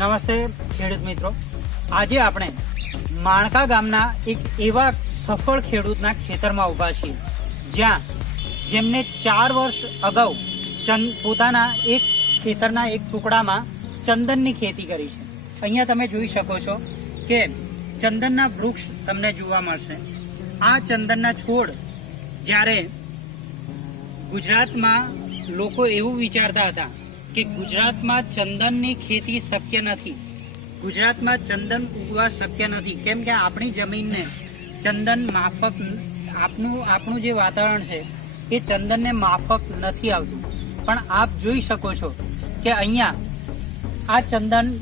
નમસ્તે, ખેડૂત મિત્રો. આજે આપણે માણકા ગામના એક એવા સફળ ખેડૂતના ખેતરમાં ઊભા છીએ, જ્યાં જેમને ચાર વર્ષ અગાઉ ચંદ, પોતાના એક ખેતરના એક ટુકડામાં ચંદનની ખેતી કરી છે. અહીંયા તમે જોઈ શકો છો કે ચંદનના વૃક્ષ તમને જોવા મળશે. આ ચંદનના છોડ જ્યારે ગુજરાતમાં લોકો એવું વિચારતા હતા કે ગુજરાતમાં ચંદનની ખેતી શક્ય નથી. ગુજરાતમાં ચંદન ઉગવા શક્ય નથી. કેમ કે આપણી જમીનને ચંદન માફક આપનું, આપણું જે વાતાવરણ છે, એ ચંદનને માફક નથી આવતું. પણ આપ જોઈ શકો છો કે અહીંયા આ ચંદન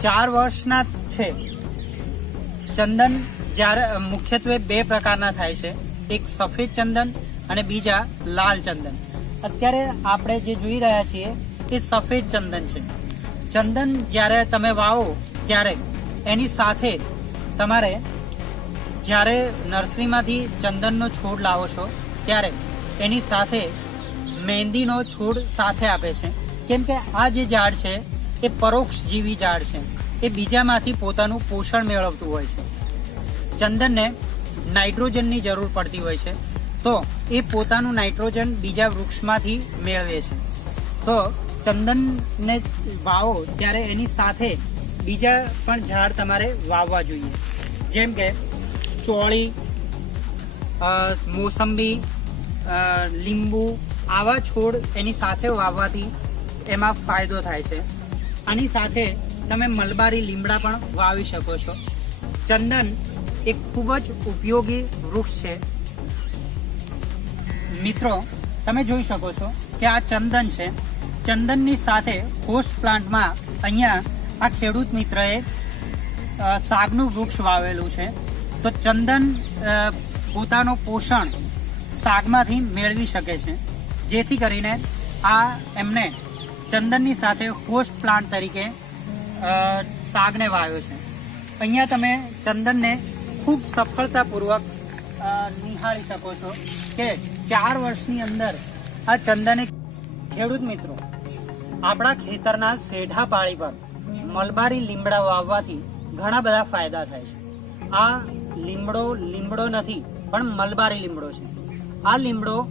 ચાર વર્ષના છે. ચંદન જ્યારે, મુખ્યત્વે બે પ્રકારના થાય છે. એક સફેદ ચંદન અને બીજા લાલ ચંદન. અત્યારે આપણે જે જોઈ રહ્યા છીએ એ સફેદ ચંદન છે. ચંદન જ્યારે તમે વાવો ત્યારે એની સાથે તમારે જ્યારે નર્સરીમાંથી ચંદનનો છોડ લાવો છો ત્યારે એની સાથે મહેંદીનો છોડ સાથે આપે છે. કેમ કે આ જે ઝાડ છે એ પરોક્ષ જીવી ઝાડ છે. એ બીજામાંથી પોતાનું પોષણ મેળવતું હોય છે. ચંદનને નાઇટ્રોજનની જરૂર પડતી હોય છે. તો એ પોતાનું નાઇટ્રોજન બીજા વૃક્ષમાંથી મેળવે છે. તો ચંદનને વાવો ત્યારે એની સાથે બીજા પણ ઝાડ તમારે વાવવા જોઈએ. જેમ કે ચોળી મોસંબી લીંબુ, આવા છોડ એની સાથે વાવવાથી એમાં ફાયદો થાય છે. આની સાથે તમે મલબારી લીમડા પણ વાવી શકો છો. ચંદન એક ખૂબ જ ઉપયોગી વૃક્ષ છે. મિત્રો, તમે જોઈ શકો છો કે આ ચંદન છે. ચંદનની સાથે હોસ્ટ પ્લાન્ટમાં અહીંયા આ ખેડૂત મિત્રએ સાગનું વૃક્ષ વાવેલું છે. તો ચંદન પોતાનું પોષણ સાગમાંથી મેળવી શકે છે. જેથી કરીને આ એમને ચંદનની સાથે હોસ્ટ પ્લાન્ટ તરીકે સાગને વાવ્યો છે. અહીંયા તમે ચંદનને ખૂબ સફળતાપૂર્વક નિહાળી શકો છો કે ચાર વર્ષની અંદર આ ચંદને ખેડૂત મિત્રો આપણા ખેતરના શેઢા પાળી પર મલબારી લીમડા વાવવાથી ઘણા બધા ફાયદા થાય છે. આ લીમડો લીમડો નથી, પણ મલબારી લીમડો છે. આ લીમડો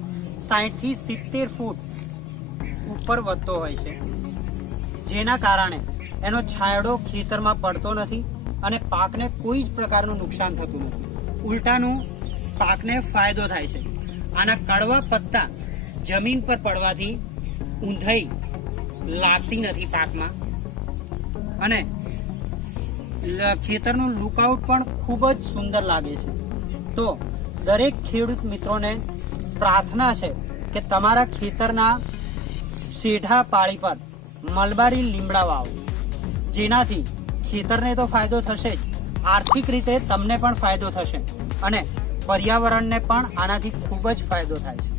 સાઠથી સિત્તેર ફૂટ ઉપર વધતો હોય છે. જેના કારણે એનો છાંયડો ખેતરમાં પડતો નથી અને પાકને કોઈ જ પ્રકારનું નુકસાન થતું નથી. ઉલટાનું પાકને ફાયદો થાય છે. આના કડવા પત્તા જમીન પર પડવાથી ઊંધાઈ લાગતી નથી પાકમાં. અને ખેતરનું લુકઆઉટ પણ ખૂબ જ સુંદર લાગે છે. તો દરેક ખેડૂત મિત્રોને પ્રાર્થના છે કે તમારા ખેતરના શેઢા પાળી પર મલબારી લીમડા વાવો જેનાથી ખેતરને તો ફાયદો થશે જ. આર્થિક રીતે તમને પણ ફાયદો થશે. અને પર્યાવરણને પણ આનાથી ખૂબ જ ફાયદો થાય છે.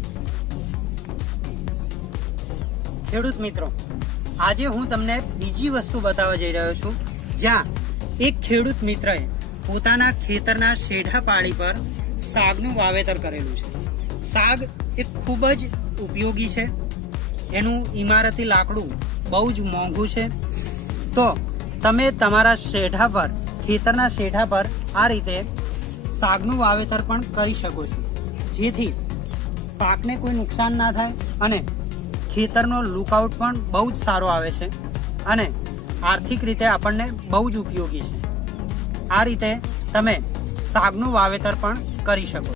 ખેડૂત મિત્રો, આજે હું તમને બીજી વસ્તુ બતાવવા જઈ રહ્યો છું. જ્યાં એક ખેડૂત મિત્રએ પોતાના ખેતરના શેઢા પાળી પર સાગનું વાવેતર કરેલું છે. સાગ એ ખૂબ જ ઉપયોગી છે. એનું ઇમારતી લાકડું બહુ જ મોંઘું છે. તો તમે તમારા શેઢા પર, ખેતરના શેઢા પર આ રીતે સાગનું વાવેતર પણ કરી શકો છો. જેથી પાકને કોઈ નુકસાન ના થાય અને ખેતરનો લુકઆઉટ પણ બહુ જ સારો આવે છે અને આર્થિક રીતે આપણને બહુ જ ઉપયોગી છે. આ રીતે તમે સાગનું વાવેતર પણ કરી શકો